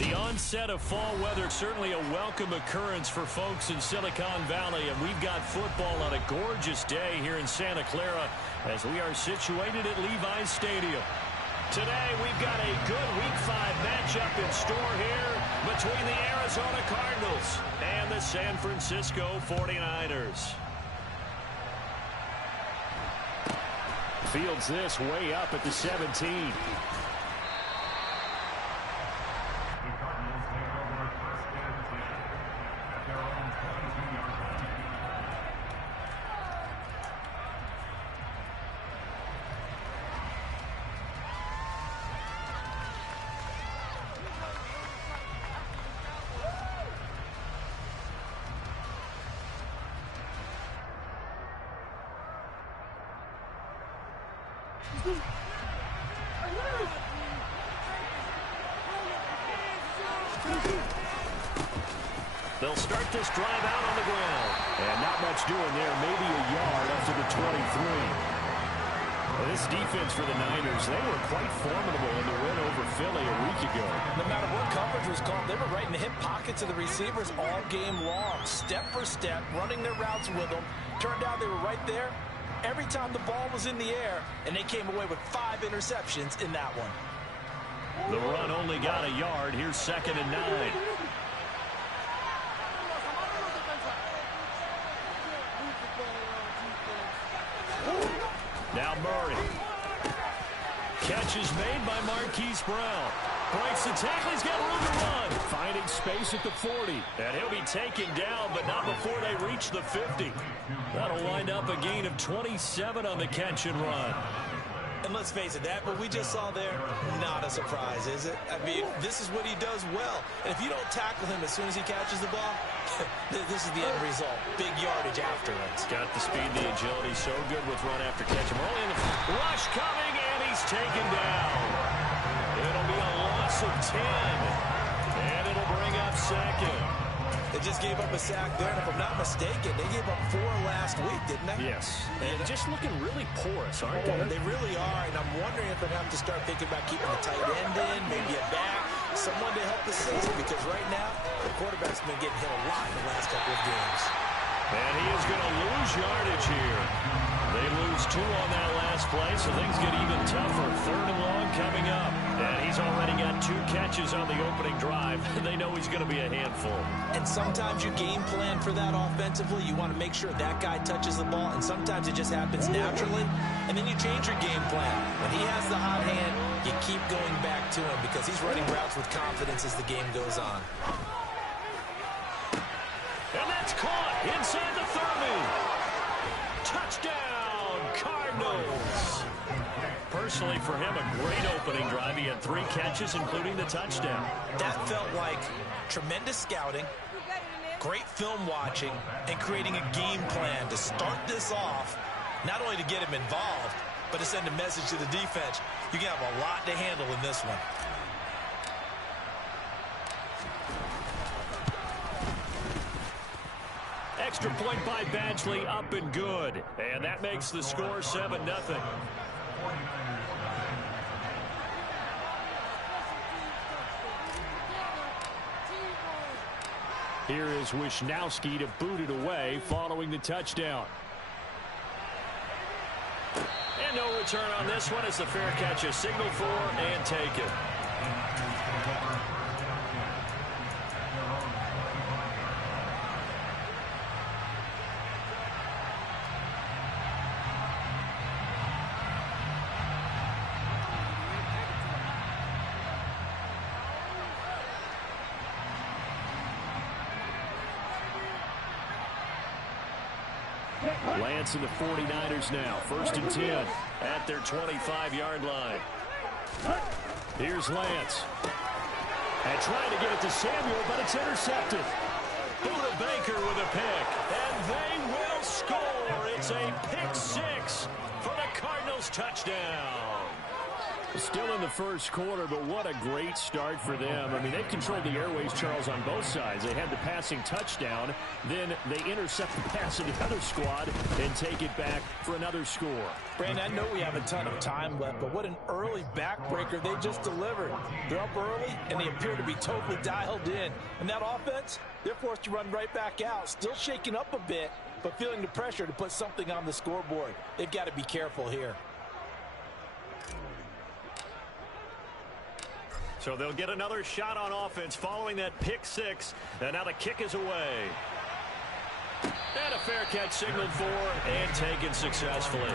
The onset of fall weather, certainly a welcome occurrence for folks in Silicon Valley, and we've got football on a gorgeous day here in Santa Clara as we are situated at Levi's Stadium. Today, we've got a good Week 5 matchup in store here between the Arizona Cardinals and the San Francisco 49ers. Fields this way up at the 17. They'll start this drive out on the ground. And not much doing there. Maybe a yard after the 23. Well, this defense for the Niners, they were quite formidable in the win over Philly a week ago. No matter what coverage was called, they were right in the hip pockets of the receivers all game long. Step for step, running their routes with them. Turned out they were right there every time the ball was in the air, and they came away with 5 interceptions in that one. The run only got a yard. Here's 2nd and 9. Now Murray. Catch is made by Marquise Brown. Breaks the tackle. He's got room to run. Finding space at the 40. And he'll be taken down, but not before they reach the 50. That'll wind up a gain of 27 on the catch and run. And let's face it, that what we just saw there, not a surprise, is it? I mean, this is what he does well. And if you don't tackle him as soon as he catches the ball, this is the end result. Big yardage afterwards. Got the speed, the agility, so good with run after catch. Rolling in the rush coming, and he's taken down. It'll be a loss of 10. And it'll bring up 2nd. They just gave up a sack there, and if I'm not mistaken, they gave up 4 last week, didn't they? Yes. And just looking really porous, aren't they? They really are, and I'm wondering if they have to start thinking about keeping a tight end in, maybe a back, someone to help the season, because right now, the quarterback's been getting hit a lot in the last couple of games. And he is going to lose yardage here. They lose 2 on that last play, so things get even tougher. 3rd and long coming up. And he's already got 2 catches on the opening drive. They know he's going to be a handful. And sometimes you game plan for that offensively. You want to make sure that guy touches the ball, and sometimes it just happens naturally. And then you change your game plan. When he has the hot hand, you keep going back to him because he's running routes with confidence as the game goes on. And that's caught inside the 30. Touchdown, Cardinals. Personally, for him, a great opening drive. He had 3 catches, including the touchdown. That felt like tremendous scouting, great film watching, and creating a game plan to start this off, not only to get him involved, but to send a message to the defense. You can have a lot to handle in this one. Extra point by Badgley, up and good. And that makes the score 7-0. Here is Wisnowski to boot it away following the touchdown. And no return on this one. It's a fair catch, a signal for and taken. Lance and the 49ers now. 1st and 10 at their 25-yard line. Here's Lance. And trying to get it to Samuel, but it's intercepted. Buda Baker with a pick. And they will score. It's a pick 6 for the Cardinals touchdown. Still in the first quarter, but what a great start for them. I mean, they've controlled the airways, Charles, on both sides. They had the passing touchdown. Then they intercept the pass of the other squad and take it back for another score. Brandon, I know we have a ton of time left, but what an early backbreaker they just delivered. They're up early, and they appear to be totally dialed in. And that offense, they're forced to run right back out, still shaking up a bit, but feeling the pressure to put something on the scoreboard. They've got to be careful here. So they'll get another shot on offense following that pick six. And now the kick is away. And a fair catch signaled for and taken successfully.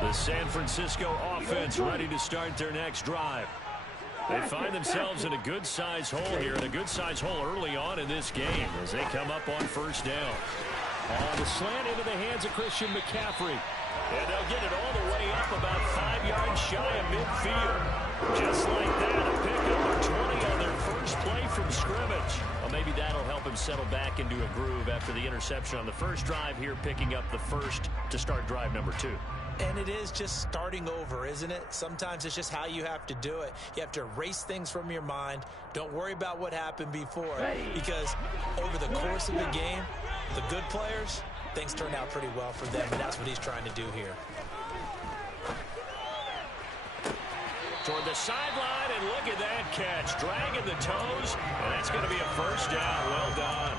The San Francisco offense ready to start their next drive. They find themselves in a good-sized hole here, and a good-sized hole early on in this game as they come up on first down. On the slant into the hands of Christian McCaffrey. And they'll get it all the way up about 5 yards shy of midfield. Just like that, a pickup of 20 on their first play from scrimmage. Well, maybe that'll help him settle back into a groove after the interception on the first drive here, picking up the first to start drive number 2. And it is just starting over, isn't it? Sometimes it's just how you have to do it. You have to erase things from your mind. Don't worry about what happened before. Because over the course of the game, the good players, things turn out pretty well for them. And that's what he's trying to do here. Toward the sideline, and look at that catch. Dragging the toes, and that's going to be a first down. Well done.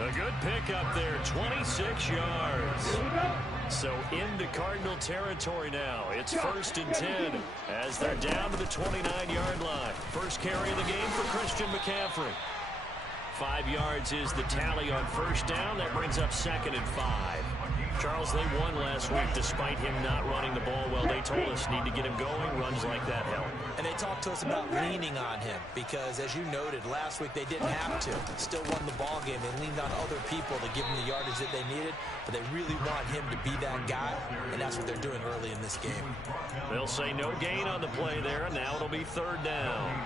A good pickup there, 26 yards. So into Cardinal territory now. It's 1st and 10 as they're down to the 29-yard line. First carry of the game for Christian McCaffrey. 5 yards is the tally on first down. That brings up 2nd and 5. Charles, they won last week despite him not running the ball well. They told us need to get him going. Runs like that help. And they talked to us about leaning on him because, as you noted, last week they didn't have to. Still won the ball game. They leaned on other people to give them the yardage that they needed, but they really want him to be that guy, and that's what they're doing early in this game. They'll say no gain on the play there, and now it'll be 3rd down.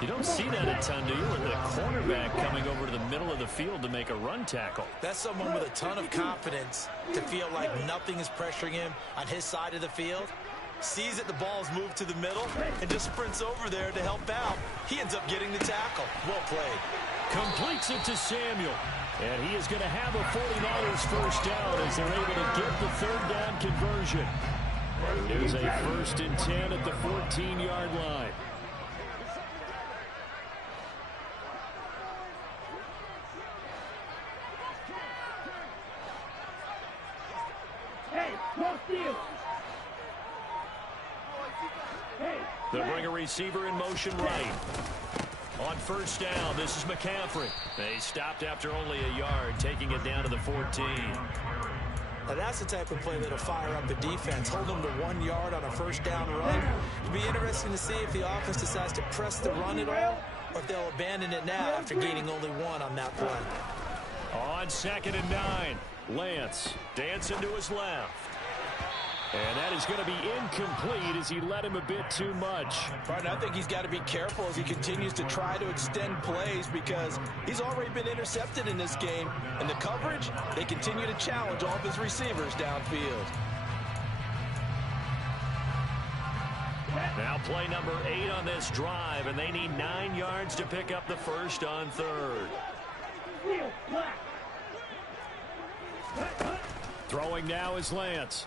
You don't see that a ton, do you, with a cornerback coming over to the middle of the field to make a run tackle? That's someone with a ton of confidence to feel like nothing is pressuring him on his side of the field. Sees that the ball's moved to the middle and just sprints over there to help out. He ends up getting the tackle. Well played. Completes it to Samuel. And he is going to have a 49ers first down as they're able to get the 3rd down conversion. It is a 1st and 10 at the 14-yard line. They'll bring a receiver in motion right. On first down, this is McCaffrey. They stopped after only a yard, taking it down to the 14. Now that's the type of play that'll fire up the defense. Hold them to 1 yard on a first down run. It'll be interesting to see if the offense decides to press the run at all, or if they'll abandon it now after gaining only 1 on that play. On 2nd and 9, Lance dancing to his left. And that is going to be incomplete as he led him a bit too much. Right, and I think he's got to be careful as he continues to try to extend plays because he's already been intercepted in this game. And the coverage, they continue to challenge all of his receivers downfield. Now play number 8 on this drive, and they need 9 yards to pick up the first on 3rd. Throwing now is Lance.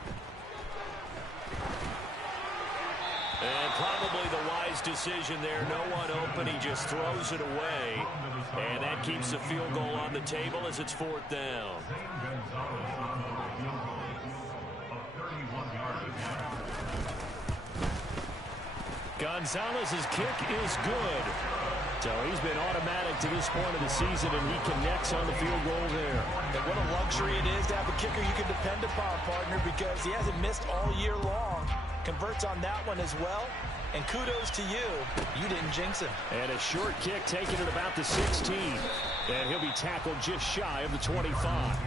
And probably the wise decision there. No one open. He just throws it away. And that keeps the field goal on the table as it's 4th down. Gonzalez's kick is good. So he's been automatic to this point of the season, and he connects on the field goal there. And what a luxury it is to have a kicker you can depend upon, partner, because he hasn't missed all year long. Converts on that one as well. And kudos to you. You didn't jinx him. And a short kick taken at about the 16. And he'll be tackled just shy of the 25.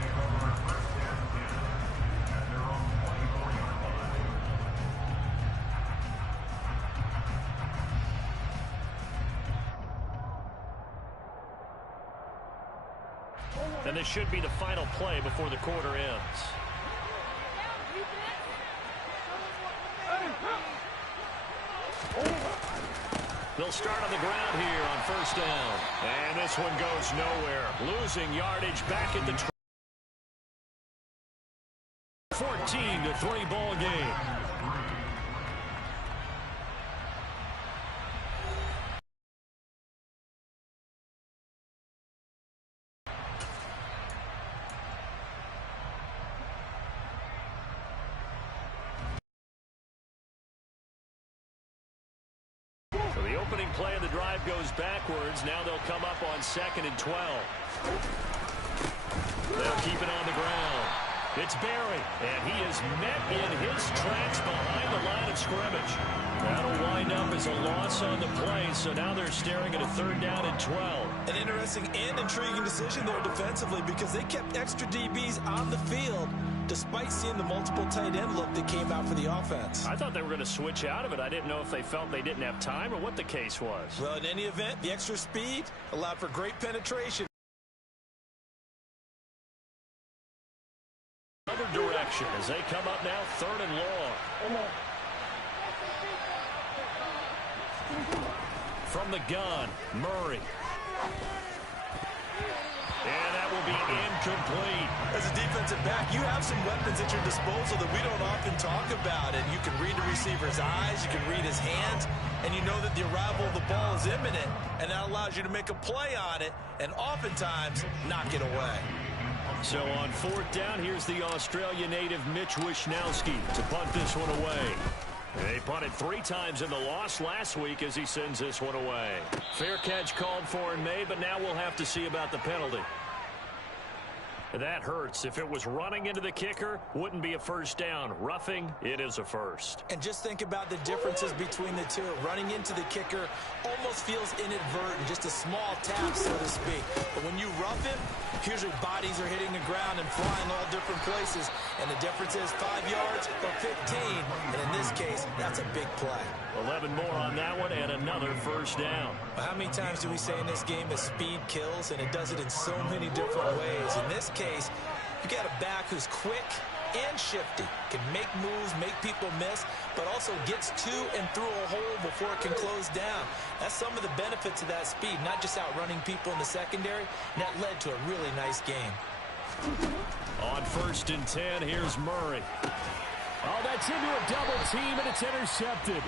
And this should be the final play before the quarter ends. They'll start on the ground here on first down. And this one goes nowhere. Losing yardage back at the 14-3 ball game. The opening play of the drive goes backwards. Now they'll come up on 2nd and 12. They'll keep it on the ground. It's Berry, and he is met in his tracks behind the line of scrimmage. That'll wind up as a loss on the play, so now they're staring at a 3rd down and 12. An interesting and intriguing decision there defensively because they kept extra DBs on the field despite seeing the multiple tight end look that came out for the offense. I thought they were going to switch out of it. I didn't know if they felt they didn't have time or what the case was. Well, in any event, the extra speed allowed for great penetration. Other direction as they come up now 3rd and long. From the gun, Murray. And that will be incomplete. As a defensive back, you have some weapons at your disposal that we don't often talk about. And you can read the receiver's eyes, you can read his hands, and you know that the arrival of the ball is imminent. And that allows you to make a play on it and oftentimes knock it away. So on 4th down, here's the Australia native Mitch Wishnowski to punt this one away. They punted 3 times in the loss last week as he sends this one away. Fair catch called for in May, but now we'll have to see about the penalty. That hurts. If it was running into the kicker, wouldn't be a 1st down. Roughing, it is a 1st. And just think about the differences between the two. Running into the kicker almost feels inadvertent, just a small tap, so to speak. But when you rough him, here's your bodies are hitting the ground and flying all different places. And the difference is 5 yards or 15. And in this case, that's a big play. 11 more on that one and another 1st down. Well, how many times do we say in this game that speed kills, and it does it in so many different ways? In this case, you got a back who's quick and shifty, can make moves, make people miss, but also gets to and through a hole before it can close down. That's some of the benefits of that speed, not just outrunning people in the secondary, and that led to a really nice game. On 1st and 10, here's Murray. Oh, that's into a double team, and it's intercepted.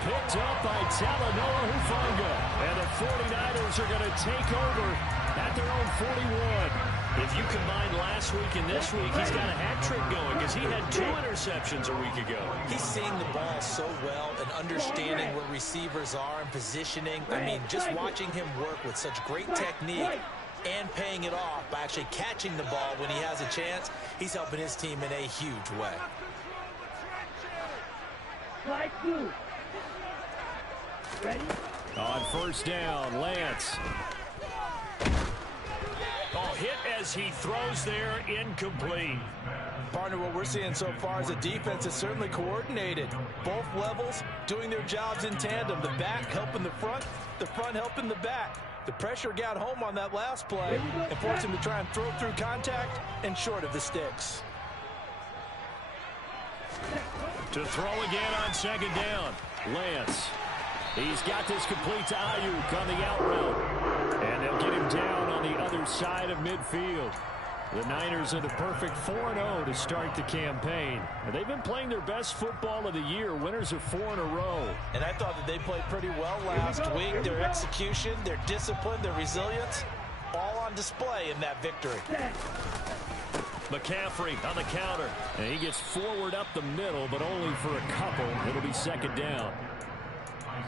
Picked up by Talanoa Hufanga. And the 49ers are going to take over at their own 41. If you combine last week and this week, he's got a hat trick going because he had 2 interceptions a week ago. He's seeing the ball so well and understanding where receivers are and positioning. I mean, just watching him work with such great technique and paying it off by actually catching the ball when he has a chance, he's helping his team in a huge way. On 1st down, Lance. Oh, hit as he throws there, incomplete. Partner, what we're seeing so far is a defense that's certainly coordinated. Both levels doing their jobs in tandem. The back helping the front helping the back. The pressure got home on that last play and forced him to try and throw through contact and short of the sticks. To throw again on 2nd down, Lance. He's got this complete to Ayuk on the out route. And they'll get him down on the other side of midfield. The Niners are the perfect 4-0 to start the campaign. And they've been playing their best football of the year. Winners of 4 in a row. And I thought that they played pretty well last week. Their execution, their discipline, their resilience, all on display in that victory. McCaffrey on the counter. And he gets forward up the middle, but only for a couple. It'll be 2nd down.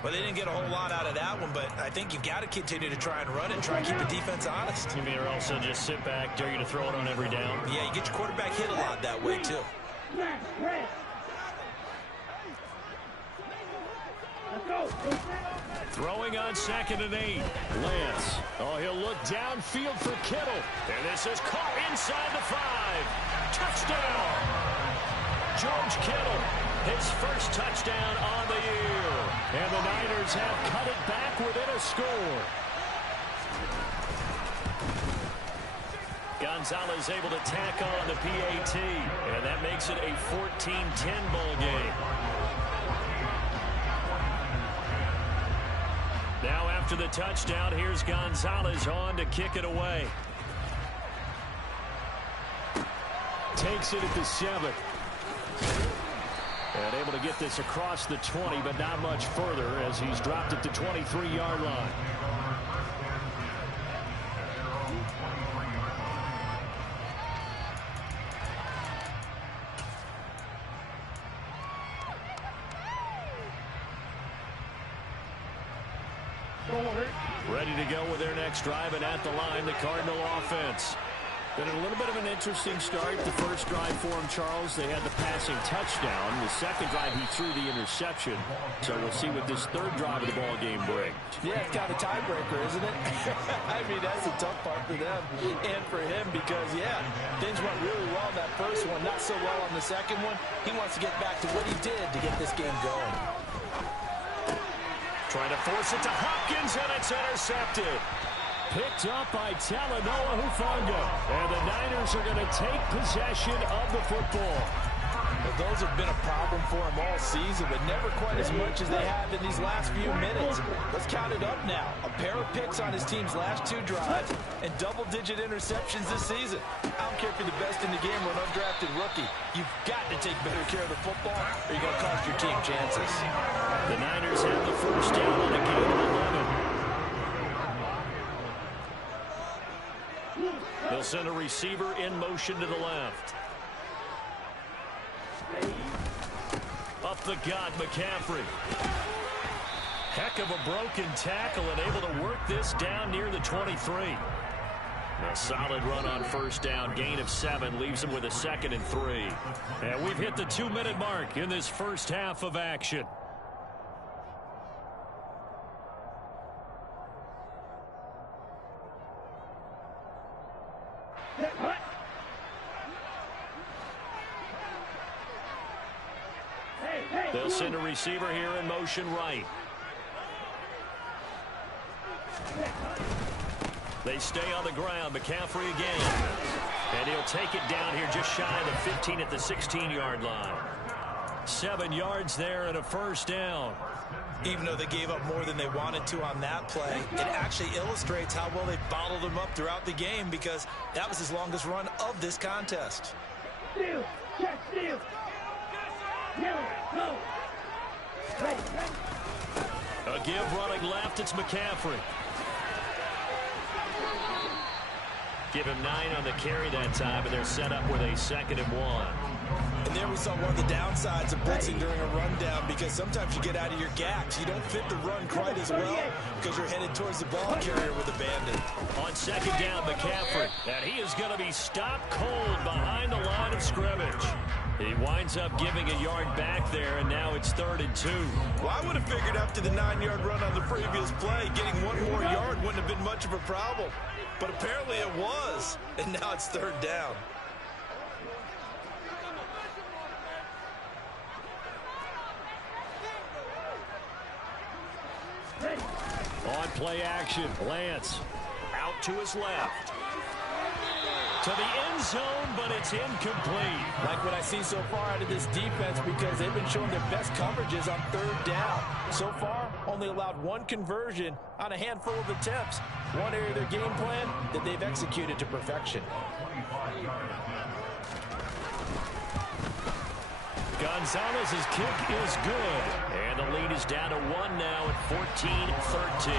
Well, they didn't get a whole lot out of that one, but I think you've got to continue to try and run and try and keep the defense honest. You mean, or also just sit back, dare you to throw it on every down? Yeah, you get your quarterback hit a lot that way, too. Throwing on 2nd and 8. Lance. Oh, he'll look downfield for Kittle. And this is caught inside the 5. Touchdown. George Kittle, his first touchdown on the year. And the Niners have cut it back within a score. Gonzalez able to tack on the PAT. And that makes it a 14-10 ball game. Now after the touchdown, here's Gonzalez on to kick it away. Takes it at the 7. And able to get this across the 20, but not much further as he's dropped it to 23-yard line. Ready to go with their next drive, and at the line, the Cardinal offense. Been a little bit of an interesting start. The first drive for him, Charles, they had the passing touchdown. The second drive, he threw the interception. So we'll see what this third drive of the ball game brings. Yeah, it's kind of a tiebreaker, isn't it? I mean, that's the tough part for them and for him because, yeah, things went really well in that first one, not so well on the second one. He wants to get back to what he did to get this game going. Trying to force it to Hopkins, and it's intercepted. Picked up by Talanoa Hufanga. And the Niners are going to take possession of the football. Well, those have been a problem for him all season, but never quite as much as they have in these last few minutes. Let's count it up now. A pair of picks on his team's last 2 drives and double-digit interceptions this season. I don't care if you're the best in the game or an undrafted rookie. You've got to take better care of the football or you're going to cost your team chances. The Niners have the first down on a gain of 11. They'll send a receiver in motion to the left. Up the gut, McCaffrey. Heck of a broken tackle and able to work this down near the 23. A solid run on first down. Gain of 7 leaves him with a 2nd and 3. And we've hit the 2-minute mark in this first half of action. They'll send a receiver here in motion right. They stay on the ground. McCaffrey again. And he'll take it down here just shy of the 15 at the 16-yard line. 7 yards there and a first down. Even though they gave up more than they wanted to on that play, it actually illustrates how well they bottled him up throughout the game because that was his longest run of this contest. Steal, check, steal. A give running left, it's McCaffrey. Give him 9 on the carry that time, and they're set up with a 2nd and 1. And there we saw one of the downsides of blitzing during a rundown because sometimes you get out of your gaps. You don't fit the run quite as well because you're headed towards the ball carrier with a bandit. On 2nd down, McCaffrey. And he is going to be stopped cold behind the line of scrimmage. He winds up giving a yard back there, and now it's 3rd and 2. Well, I would have figured after the 9-yard run on the previous play, getting 1 more yard wouldn't have been much of a problem. But apparently it was, and now it's 3rd down. On play action, Lance out to his left. To the end zone, but it's incomplete. Like what I see so far out of this defense because they've been showing their best coverages on 3rd down. So far, only allowed 1 conversion on a handful of attempts. One area of their game plan that they've executed to perfection. Gonzalez's kick is good. And the lead is down to 1 now at 14-13.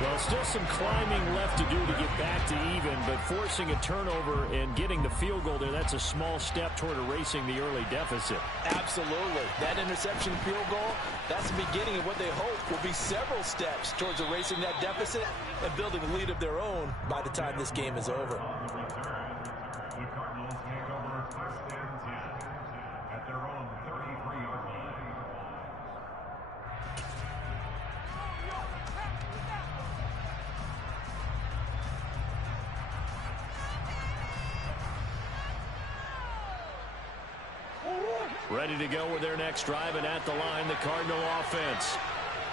Well, still some climbing left to do to get back to even, but forcing a turnover and getting the field goal there, that's a small step toward erasing the early deficit. Absolutely. That interception field goal, that's the beginning of what they hope will be several steps towards erasing that deficit and building a lead of their own by the time this game is over. The Cardinals take over first and 10 at their own 33-yard line. Ready to go with their next drive, and at the line, the Cardinal offense.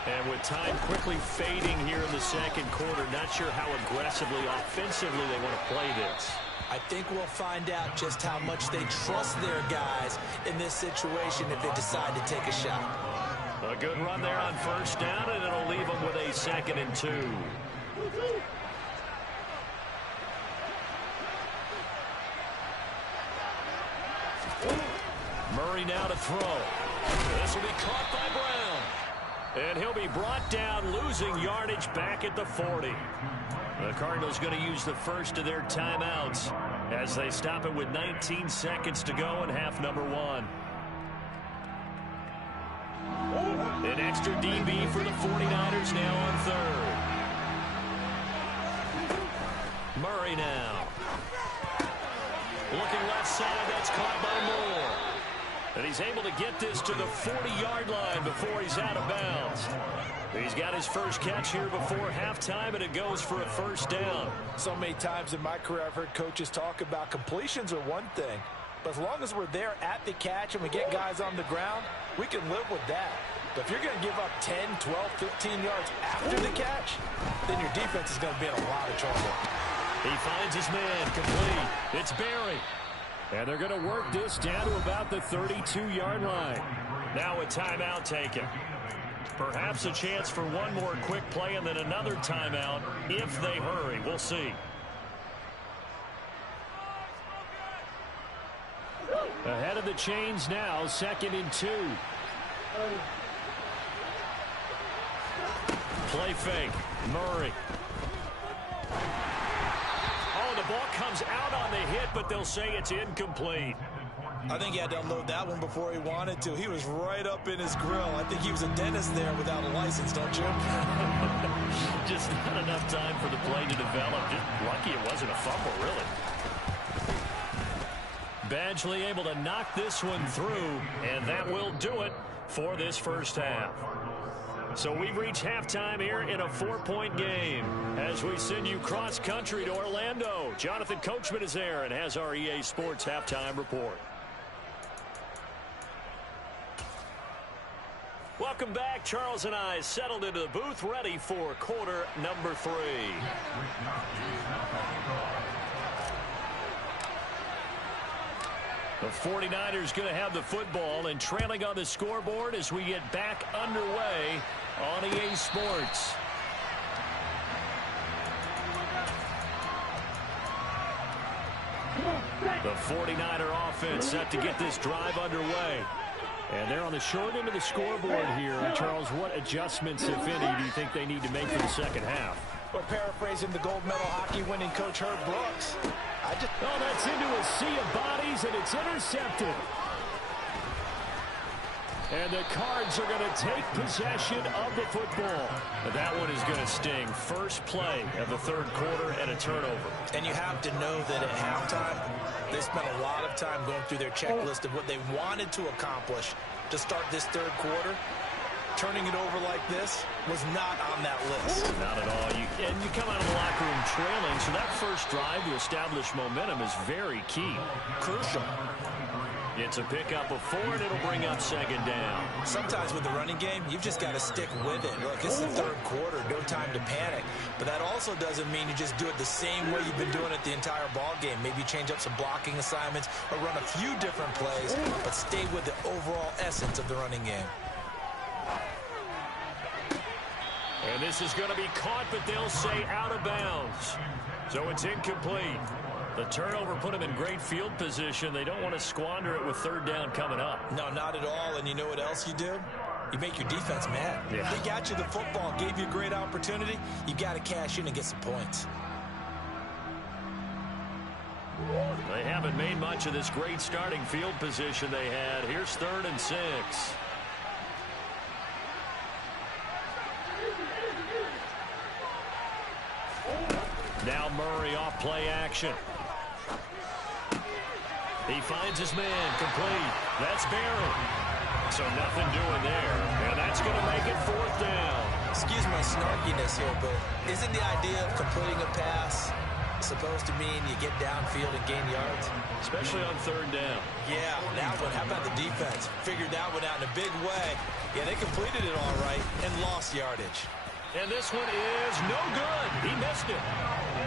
And with time quickly fading here in the second quarter, not sure how aggressively, offensively they want to play this. I think we'll find out just how much they trust their guys in this situation if they decide to take a shot. A good run there on first down, and it'll leave them with a 2nd and 2. Murray now to throw. This will be caught by Brown. And he'll be brought down, losing yardage back at the 40. The Cardinals going to use the first of their timeouts as they stop it with 19 seconds to go in half number 1. An extra DB for the 49ers now on 3rd. Murray now. Looking left side, that's caught by Moore. And he's able to get this to the 40-yard line before he's out of bounds. He's got his first catch here before halftime, and it goes for a first down. So many times in my career I've heard coaches talk about completions are one thing, but as long as we're there at the catch and we get guys on the ground, we can live with that. But if you're going to give up 10, 12, 15 yards after the catch, then your defense is going to be in a lot of trouble. He finds his man complete. It's Barry. And they're going to work this down to about the 32-yard line. Now a timeout taken. Perhaps a chance for one more quick play and then another timeout if they hurry. We'll see. Ahead of the chains now, 2nd and 2. Play fake. Murray. Oh, the ball comes out on the hit, but they'll say it's incomplete. I think he had to unload that one before he wanted to. He was right up in his grill. I think he was a dentist there without a license, don't you? Just not enough time for the play to develop. Just lucky it wasn't a fumble, really. Badgley able to knock this one through, and that will do it for this first half. So we've reached halftime here in a 4-point game as we send you cross-country to Orlando. Jonathan Coachman is there and has our EA Sports halftime report. Welcome back. Charles and I settled into the booth, ready for quarter number 3. The 49ers going to have the football and trailing on the scoreboard as we get back underway on EA Sports. The 49er offense set to get this drive underway. And they're on the short end of the scoreboard here. Charles, what adjustments, if any, do you think they need to make for the second half? Or paraphrasing the gold medal hockey winning coach Herb Brooks. Oh, that's into a sea of bodies, and it's intercepted. And the Cards are going to take possession of the football. That one is going to sting. First play of the third quarter and a turnover. And you have to know that at halftime, they spent a lot of time going through their checklist of what they wanted to accomplish to start this third quarter. Turning it over like this was not on that list. Not at all. And you come out of the locker room trailing, so that first drive to establish momentum is very key. Crucial. It's a pickup of 4, and it'll bring up second down. Sometimes with the running game, you've just got to stick with it. Look, it's the third quarter, no time to panic. But that also doesn't mean you just do it the same way you've been doing it the entire ball game. Maybe change up some blocking assignments or run a few different plays, but stay with the overall essence of the running game. And this is going to be caught, but they'll say out of bounds. So it's incomplete. The turnover put them in great field position. They don't want to squander it with third down coming up. No, not at all. And you know what else you do? You make your defense mad. Yeah. They got you the football, gave you a great opportunity. You got to cash in and get some points. They haven't made much of this great starting field position they had. Here's 3rd and 6. Now Murray off play action. He finds his man, complete. That's Barry. So nothing doing there. And that's going to make it 4th down. Excuse my snarkiness here, but isn't the idea of completing a pass supposed to mean you get downfield and gain yards? Especially on 3rd down. Yeah, that one. How about the defense? Figured that one out in a big way. Yeah, they completed it all right and lost yardage. And this one is no good. He missed it.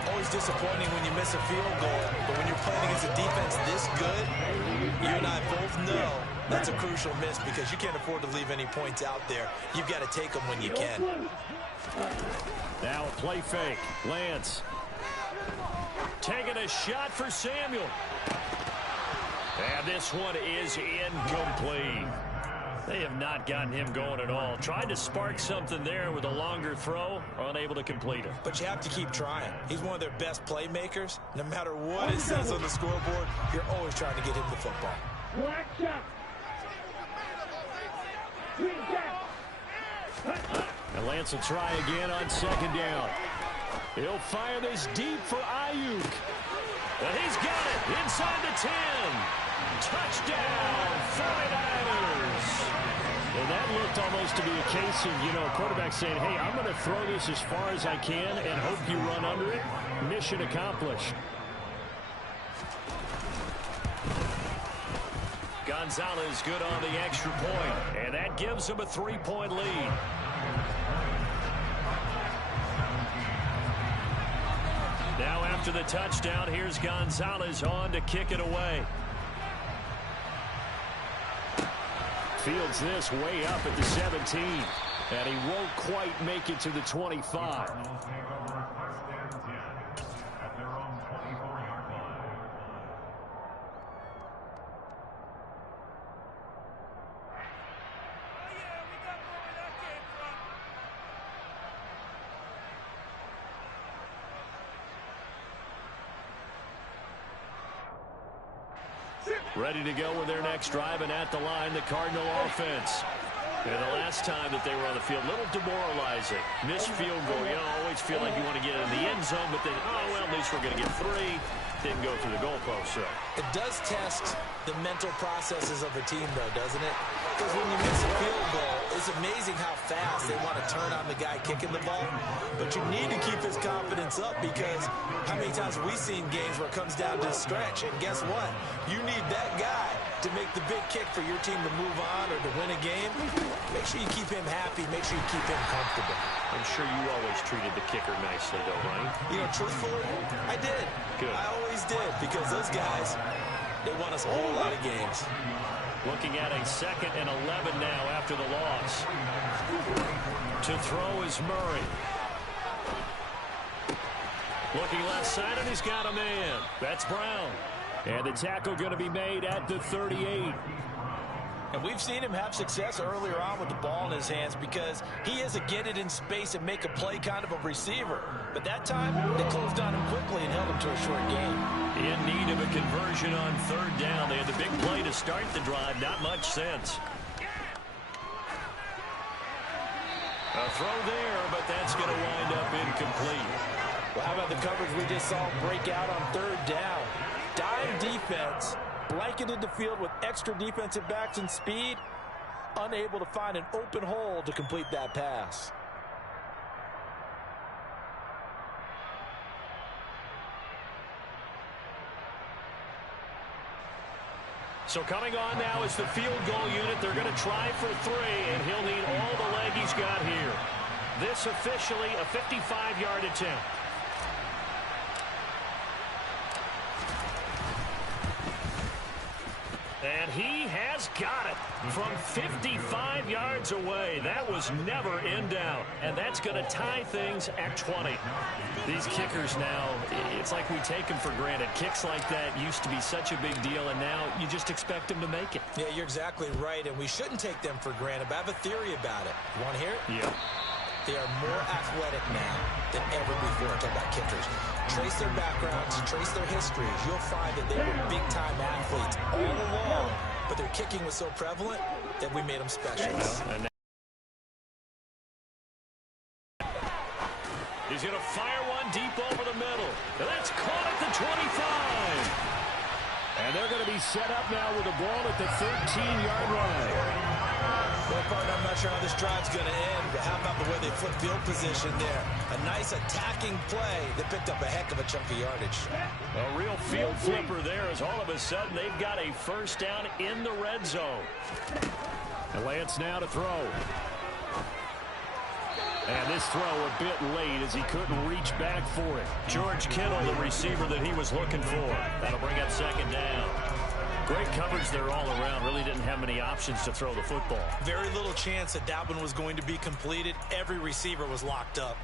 Always disappointing when you miss a field goal, but when you're playing against a defense this good, you and I both know that's a crucial miss because you can't afford to leave any points out there. You've got to take them when you can. Now a play fake. Lance taking a shot for Samuel. And this one is incomplete. They have not gotten him going at all. Tried to spark something there with a longer throw, unable to complete it. But you have to keep trying. He's one of their best playmakers. No matter what it says on the scoreboard, you're always trying to get him the football. Black shot. Green shot. And Lance will try again on 2nd down. He'll fire this deep for Ayuk. And he's got it inside the 10. Touchdown, 49ers. And that looked almost to be a case of, a quarterback saying, hey, I'm going to throw this as far as I can and hope you run under it. Mission accomplished. Gonzalez good on the extra point, and that gives him a 3-point lead. Now after the touchdown, here's Gonzalez on to kick it away. Fields this way up at the 17, and he won't quite make it to the 25. Ready to go with their next drive, and at the line, the Cardinal offense. And the last time that they were on the field, a little demoralizing. Missed field goal. You always feel like you want to get in the end zone, but then, at least we're going to get 3. Didn't go through the goalpost, so. It does test the mental processes of a team, though, doesn't it? Because when you miss a field goal, it's amazing how fast they want to turn on the guy kicking the ball. But you need to keep his confidence up because how many times have we seen games where it comes down to stretch? And guess what? You need that guy to make the big kick for your team to move on or to win a game. Make sure you keep him happy. Make sure you keep him comfortable. I'm sure you always treated the kicker nicely, though, right? Truthfully, I did. Good. I always did because those guys, they won us a whole lot of games. Looking at a 2nd and 11 now after the loss. To throw is Murray. Looking left side, and he's got a man. That's Brown. And the tackle going to be made at the 38. And we've seen him have success earlier on with the ball in his hands because he is a get it in space and make a play kind of a receiver. But that time, they closed on him quickly and held him to a short game. In need of a conversion on 3rd down. They had the big play to start the drive. Not much sense. A throw there, but that's going to wind up incomplete. Well, how about the coverage we just saw break out on 3rd down? Dime defense, blanketed the field with extra defensive backs and speed, unable to find an open hole to complete that pass. So coming on now is the field goal unit. They're going to try for 3, and he'll need all the leg he's got here. This officially a 55-yard attempt. And he has got it from 55 yards away. That was never in doubt. And that's going to tie things at 20. These kickers now, it's like we take them for granted. Kicks like that used to be such a big deal, and now you just expect them to make it. Yeah, you're exactly right, and we shouldn't take them for granted. But I have a theory about it. You want to hear it? Yeah. They are more athletic now than ever before. Talk about kickers. Trace their backgrounds, trace their histories. You'll find that they were big-time athletes all along, but their kicking was so prevalent that we made them specialists. He's going to fire one deep over the middle. And that's caught at the 25. And they're going to be set up now with the ball at the 13-yard line. Well, partner, I'm not sure how this drive's going to end, but how about the way they flip field position there? A nice attacking play that picked up a heck of a chunk of yardage. A real field flipper there as all of a sudden they've got a first down in the red zone. And Lance now to throw. And this throw a bit late as he couldn't reach back for it. George Kittle, the receiver that he was looking for. That'll bring up second down. Great coverage there all around. Really didn't have many options to throw the football. Very little chance that one was going to be completed. Every receiver was locked up.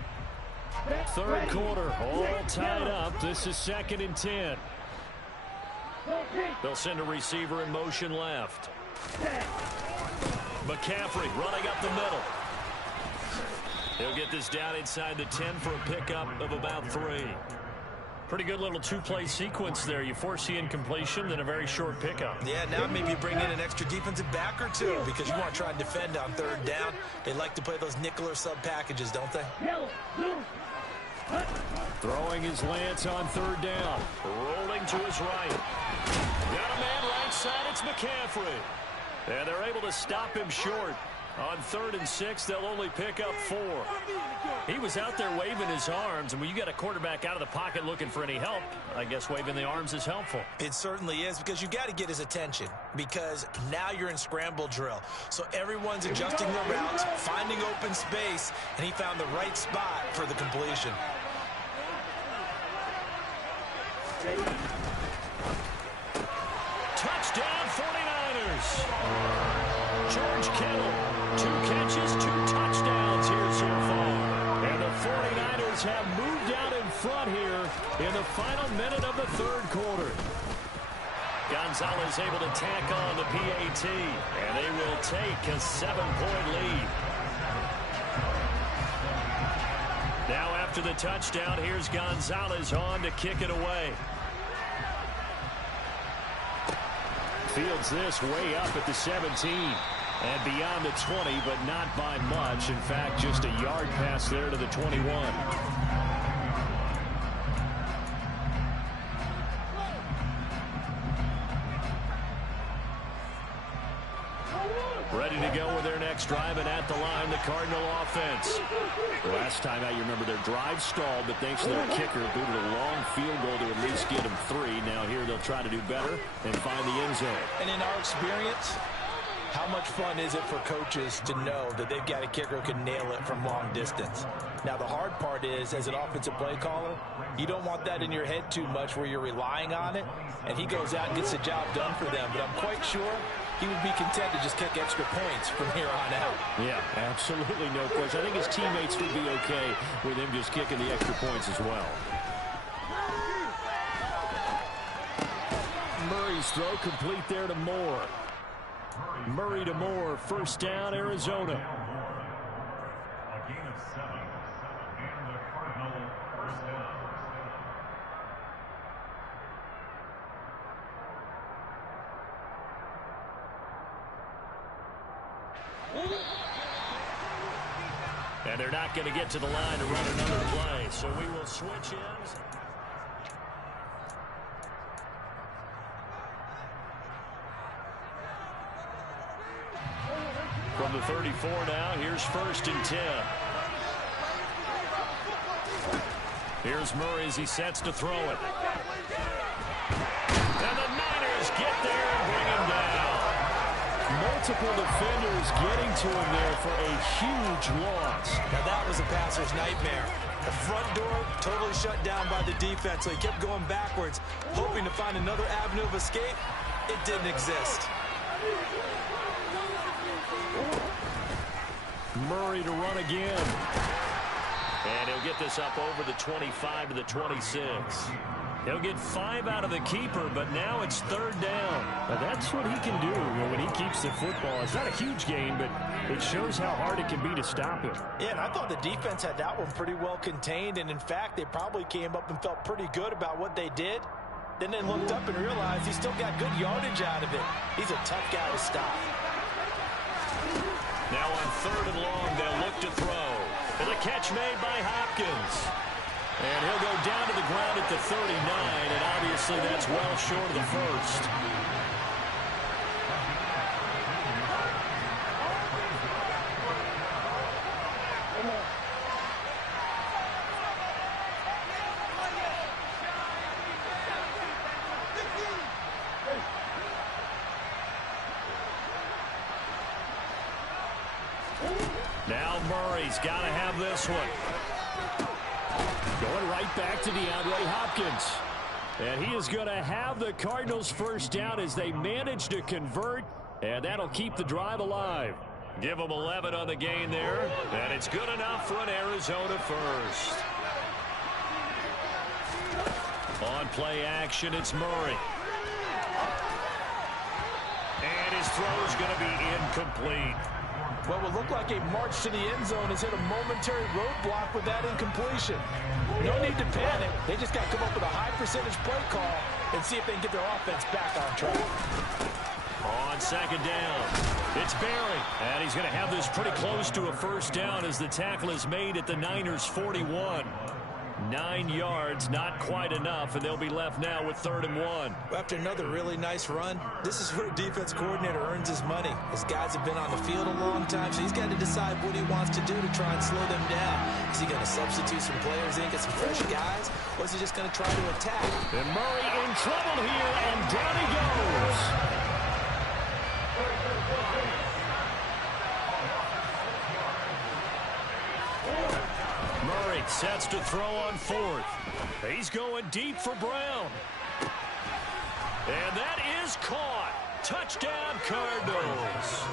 Third quarter, all tied up. This is 2nd and 10. They'll send a receiver in motion left. McCaffrey running up the middle. He'll get this down inside the 10 for a pickup of about 3. Pretty good little two-play sequence there. You force the incompletion, then a very short pickup. Yeah, now maybe you bring in an extra defensive back or two because you want to try and defend on 3rd down. They like to play those nickel or sub packages, don't they? Throwing his Lance on 3rd down. Rolling to his right. Got a man right side. It's McCaffrey. And they're able to stop him short. On 3rd and 6, they'll only pick up 4. He was out there waving his arms, and when you got a quarterback out of the pocket looking for any help, I guess waving the arms is helpful. It certainly is, because you got to get his attention, because now you're in scramble drill. So everyone's adjusting their routes, finding open space, and he found the right spot for the completion. Touchdown 49ers. George Kittle, 2 catches, 2 touchdowns here so far. And the 49ers have moved out in front here in the final minute of the 3rd quarter. Gonzalez able to tack on the PAT, and they will take a 7-point lead. Now after the touchdown, here's Gonzalez on to kick it away. Fields this way up at the 17 and beyond the 20, but not by much. In fact, just a yard pass there to the 21. Ready to go with their next drive, and at the line, the Cardinal offense. Last time out, you remember their drive stalled, but thanks to their kicker, booted a long field goal to at least get them 3. Now here they'll try to do better and find the end zone. And in our experience, how much fun is it for coaches to know that they've got a kicker who can nail it from long distance? Now, the hard part is, as an offensive play caller, you don't want that in your head too much where you're relying on it, and he goes out and gets the job done for them. But I'm quite sure he would be content to just kick extra points from here on out. Yeah, absolutely no question. I think his teammates would be okay with him just kicking the extra points as well. Murray's throw complete there to Moore. Murray to Moore, first down, Arizona. A gain of 7, and the Cardinal first down. And they're not going to get to the line to run another play, so we will switch ends. From the 34 now, here's 1st and 10. Here's Murray as he sets to throw it. And the Niners get there and bring him down. Multiple defenders getting to him there for a huge loss. Now that was a passer's nightmare. The front door totally shut down by the defense, so he kept going backwards, hoping to find another avenue of escape. it didn't exist. Murray to run again. And he'll get this up over the 25 to the 26. He'll get 5 out of the keeper, but now it's 3rd down. Now that's what he can do when he keeps the football. It's not a huge gain, but it shows how hard it can be to stop him. Yeah, and I thought the defense had that one pretty well contained, and in fact, they probably came up and felt pretty good about what they did. Then they looked up and realized he still got good yardage out of it. He's a tough guy to stop. Now on 3rd and long, they'll look to throw. And the catch made by Hopkins. And he'll go down to the ground at the 39, and obviously that's well short of the first. Now Murray's got to have this one. Going right back to DeAndre Hopkins. And he is going to have the Cardinals first down as they manage to convert. And that'll keep the drive alive. Give them 11 on the gain there. And it's good enough for an Arizona first. On play action, it's Murray. And his throw's going to be incomplete. What would look like a march to the end zone has hit a momentary roadblock with that incompletion. No need to panic. They just got to come up with a high percentage play call and see if they can get their offense back on track. On 2nd down, it's Barry. And he's going to have this pretty close to a first down as the tackle is made at the Niners' 41. 9 yards, not quite enough, and they'll be left now with 3rd and 1. After another really nice run, this is where a defense coordinator earns his money. His guys have been on the field a long time, so he's got to decide what he wants to do to try and slow them down. Is he going to substitute some players in, get some fresh guys, or is he just going to try to attack? And Murray in trouble here, and down he goes. Murray sets to throw on 4th. He's going deep for Brown. And that is caught. Touchdown, Cardinals.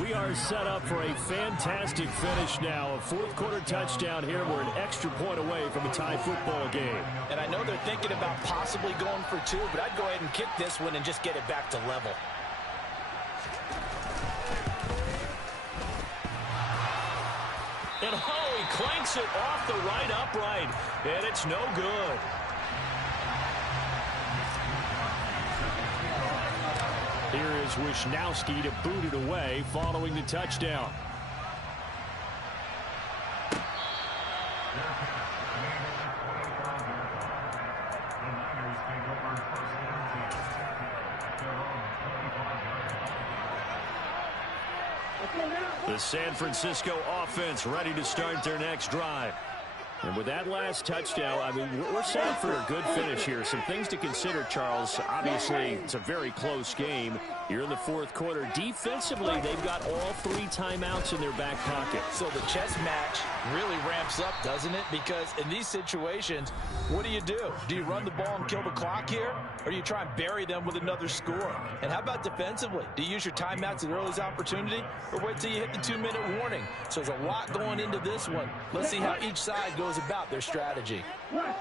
We are set up for a fantastic finish now. A 4th quarter touchdown here. We're an extra point away from a tie football game. And I know they're thinking about possibly going for 2, but I'd go ahead and kick this one and just get it back to level. And he clanks it off the right upright, and it's no good. Here is Wisnowski to boot it away following the touchdown. The San Francisco offense ready to start their next drive. And with that last touchdown, I mean, we're set for a good finish here. Some things to consider, Charles. Obviously, it's a very close game. You're in the 4th quarter. Defensively, they've got all 3 timeouts in their back pocket. So the chess match really ramps up, doesn't it? Because in these situations, what do? Do you run the ball and kill the clock here? Or do you try and bury them with another score? And how about defensively? Do you use your timeouts at earliest opportunity? Or wait till you hit the 2-minute warning? So there's a lot going into this one. Let's see how each side goes about their strategy.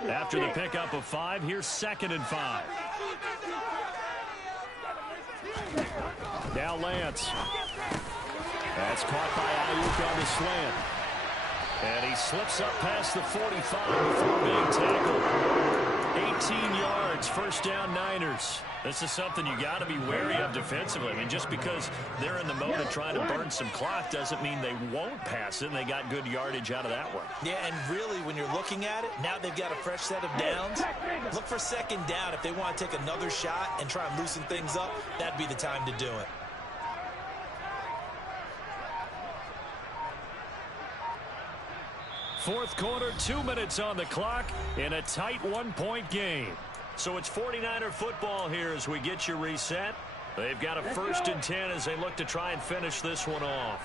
After the pickup of 5, here's 2nd and 5. Now Lance. That's caught by Ayuk on the slant. And he slips up past the 45 before being tackled. 18 yards, first down Niners. This is something you got to be wary of defensively. I mean, just because they're in the mode of trying to burn some clock doesn't mean they won't pass it, and they got good yardage out of that one. Yeah, and really, when you're looking at it, now they've got a fresh set of downs. Look for 2nd down. If they want to take another shot and try and loosen things up, that'd be the time to do it. Fourth quarter, 2 minutes on the clock in a tight 1-point game. So it's 49er football here as we get you reset. They've got a 1st and 10 as they look to try and finish this one off.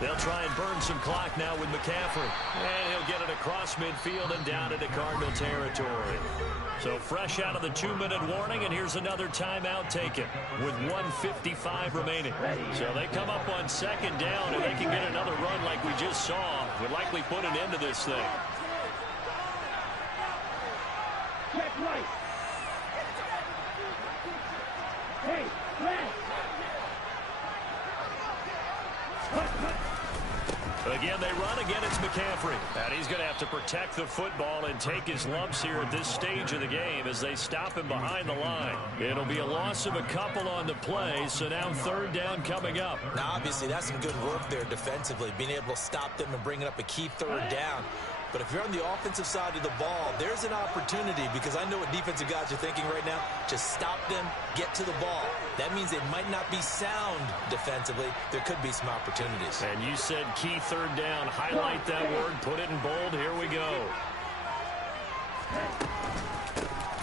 They'll try and burn some clock now with McCaffrey. And he'll get it across midfield and down into Cardinal territory. So fresh out of the 2-minute warning, and here's another timeout taken with 1:55 remaining. So they come up on second down, and they can get another run like we just saw. Would likely put an end to this thing. Check right. Hey, left. Again, they run. Again, it's McCaffrey. And he's going to have to protect the football and take his lumps here at this stage of the game as they stop him behind the line. It'll be a loss of a couple on the play, so now third down coming up. Now, obviously, that's some good work there defensively, being able to stop them and bringing up a key third down. But if you're on the offensive side of the ball, there's an opportunity, because I know what defensive guys are thinking right now. Just stop them, get to the ball. That means they might not be sound defensively. There could be some opportunities. And you said key third down. Highlight that word, put it in bold. Here we go.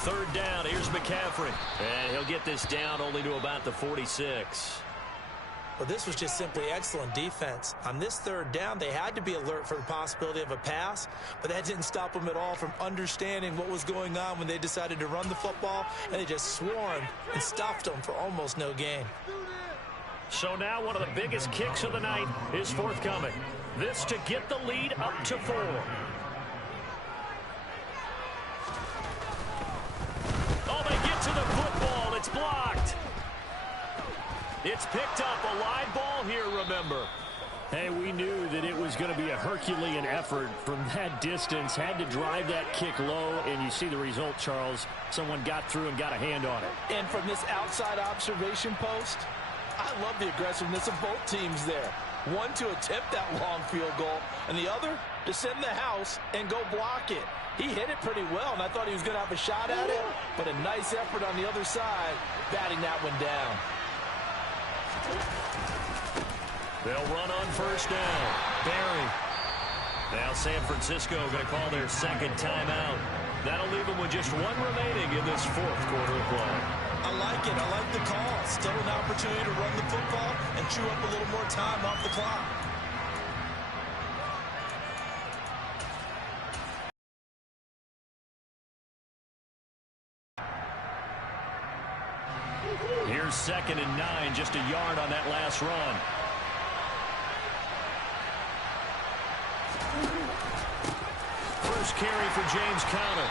Third down, here's McCaffrey. And he'll get this down only to about the 46. Well, this was just simply excellent defense. On this third down, they had to be alert for the possibility of a pass, but that didn't stop them at all from understanding what was going on when they decided to run the football, and they just swarmed and stopped them for almost no gain. So now one of the biggest kicks of the night is forthcoming. This to get the lead up to 4. Oh, they get to the football. It's blocked. It's picked up, a live ball here, remember. Hey, we knew that it was going to be a Herculean effort from that distance. Had to drive that kick low, and you see the result, Charles. Someone got through and got a hand on it. And from this outside observation post, I love the aggressiveness of both teams there. One to attempt that long field goal, and the other to send the house and go block it. He hit it pretty well, and I thought he was going to have a shot at it, but a nice effort on the other side, batting that one down. They'll run on first down. Barry. Now San Francisco going to call their second timeout. That'll leave them with just one remaining in this fourth quarter of play. I like it. I like the call. Still an opportunity to run the football and chew up a little more time off the clock. Here's 2nd and 9, just a yard on that last run. First carry for James Conner.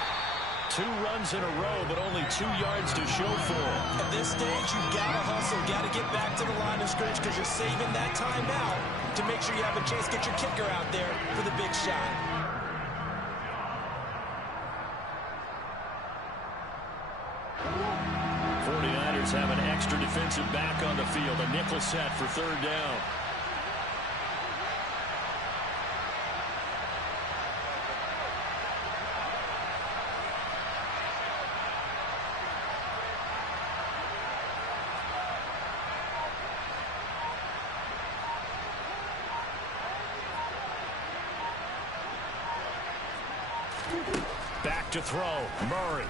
2 runs in a row, but only 2 yards to show for it. At this stage, you've got to hustle, got to get back to the line of scrimmage because you're saving that timeout to make sure you have a chance to get your kicker out there for the big shot. Have an extra defensive back on the field. A nickel set for third down. Back to throw. Murray.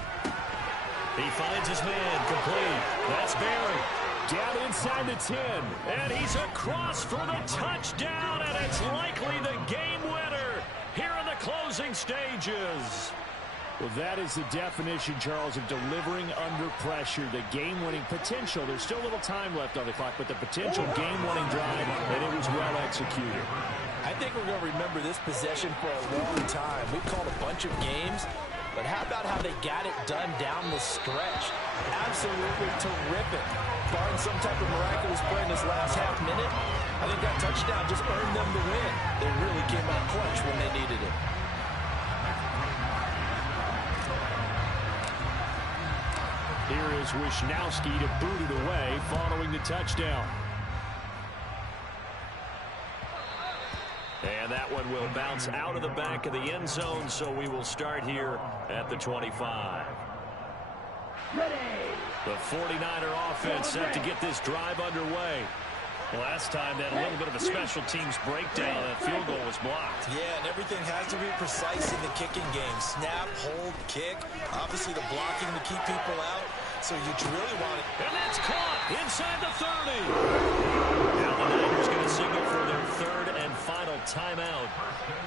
He finds his man, complete. That's Barry. Down inside the 10. And he's across for the touchdown, and it's likely the game winner here in the closing stages. Well, that is the definition, Charles, of delivering under pressure. The game-winning potential. There's still a little time left on the clock, but the potential game-winning drive, and it was well executed. I think we're going to remember this possession for a long time. We've called a bunch of games, but how about how they got it done down the stretch? Absolutely terrific. Barring some type of miraculous play in this last half minute, I think that touchdown just earned them the win. They really came out clutch when they needed it. Here is Wisnowski to boot it away following the touchdown. And that one will bounce out of the back of the end zone, so we will start here at the 25. The 49er offense set to get this drive underway. Last time they had a little bit of a special teams breakdown. That field goal was blocked. Yeah, and everything has to be precise in the kicking game. Snap, hold, kick. Obviously the blocking to keep people out. so you really want it. And that's caught inside the 30. Now the Niners going to signal for their third and final timeout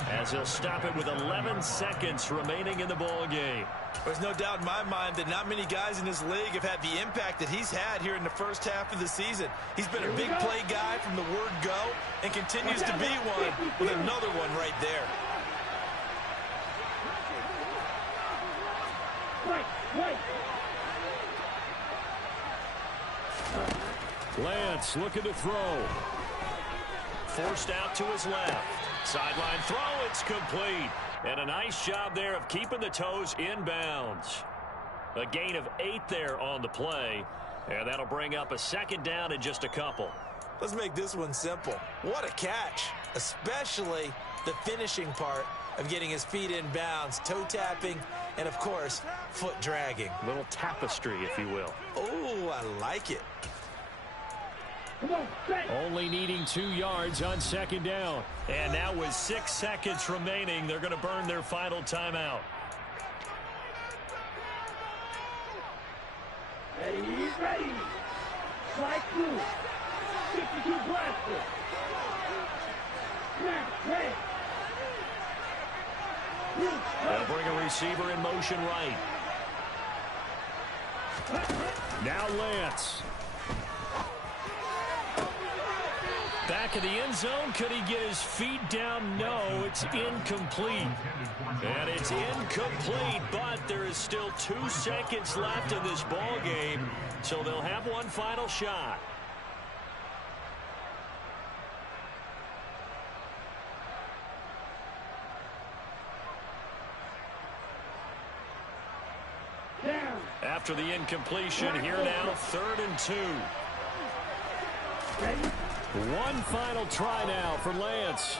as they'll stop it with 11 seconds remaining in the ball game. There's no doubt in my mind that not many guys in this league have had the impact that he's had here in the first half of the season. He's been a big play guy from the word go and continues to be one with another one right there. Lance looking to throw. Forced out to his left. Sideline throw, it's complete. And a nice job there of keeping the toes inbounds. A gain of 8 there on the play. And that'll bring up a second down in just a couple. Let's make this one simple. What a catch, especially the finishing part of getting his feet in bounds, toe tapping, and of course, foot dragging. A little tapestry, if you will. Oh, I like it. Only needing 2 yards on second down. And now with 6 seconds remaining, they're going to burn their final timeout. Ready. Slide through. 62 blaster. Snap, head. They'll bring a receiver in motion right. Now Lance. Back in the end zone. Could he get his feet down? No, it's incomplete. And it's incomplete, but there is still 2 seconds left in this ball game, so they'll have one final shot. After the incompletion, here now, 3rd and 2. One final try now for Lance.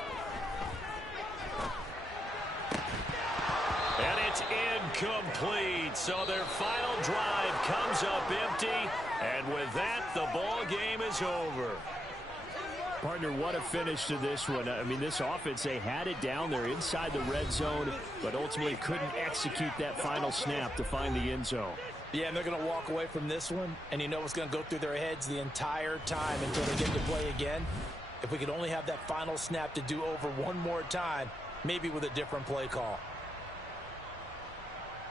And it's incomplete. So their final drive comes up empty. And with that, the ball game is over. Partner, what a finish to this one. I mean, this offense, they had it down there inside the red zone, but ultimately couldn't execute that final snap to find the end zone. Yeah, and they're going to walk away from this one, and you know what's going to go through their heads the entire time until they get to play again. If we could only have that final snap to do over one more time, maybe with a different play call.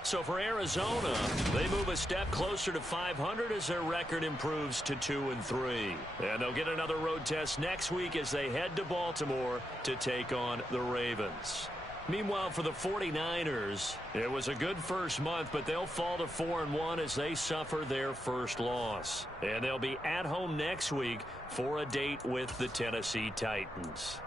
So for Arizona, they move a step closer to 500 as their record improves to 2-3. And they'll get another road test next week as they head to Baltimore to take on the Ravens. Meanwhile, for the 49ers, it was a good first month, but they'll fall to 4-1 as they suffer their first loss. And they'll be at home next week for a date with the Tennessee Titans.